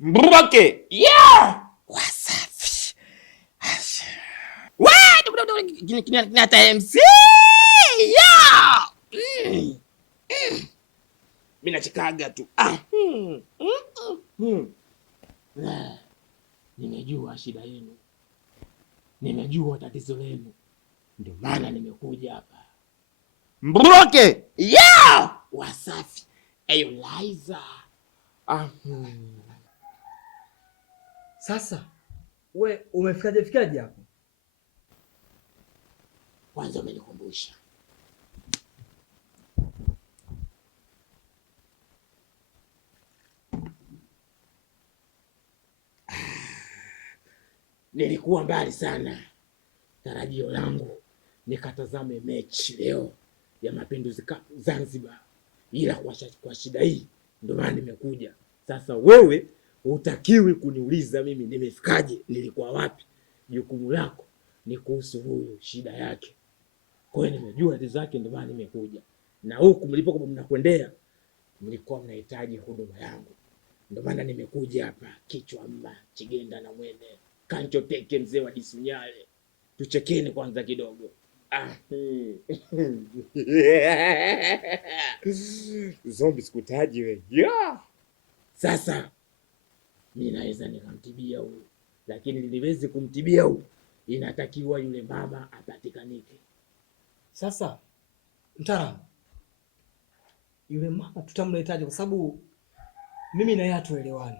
Mbroke. Yeah! Wasafi. Kinata MC. Yeah! Mimi nachikaga tu. Nimejua shida yenu. Nimejua tatizo lenu. Ndio maana nimekuja hapa. Mbroke. Yeah! Wasafi. Eyo Liza. Sasa we umefikaje hapo? Kwanza umenikumbusha. Nilikuwa mbali sana. Tarajio langu nikatazame mechi leo ya Mapinduzi Zanzibar, ila kwa shida hii ndio maana nimekuja. Sasa wewe hutakiwi kuniuliza mimi nimefikaje, nilikuwa wapi. Jukumu lako ni kuhusu huyu, shida yake. Kwa hiyo nimejua tatizo zake, ndio maana nimekuja. Na huku mlipokuwa mnakwendea mlikuwa mnahitaji huduma yangu, ndio maana nimekuja hapa. Kichwa mma Chigenda na Mwene Kancho Teke, mzee wa Disunyale, tuchekeni kwanza kidogo. Zombi sikutaji we. Yeah. Sasa mimi naweza nikamtibia huyu, lakini niliwezi kumtibia huyu, inatakiwa yule mama apatikanike. Sasa mtaalamu, yule mama tutamletaje? Kwa sababu mimi na yeye hatuelewani.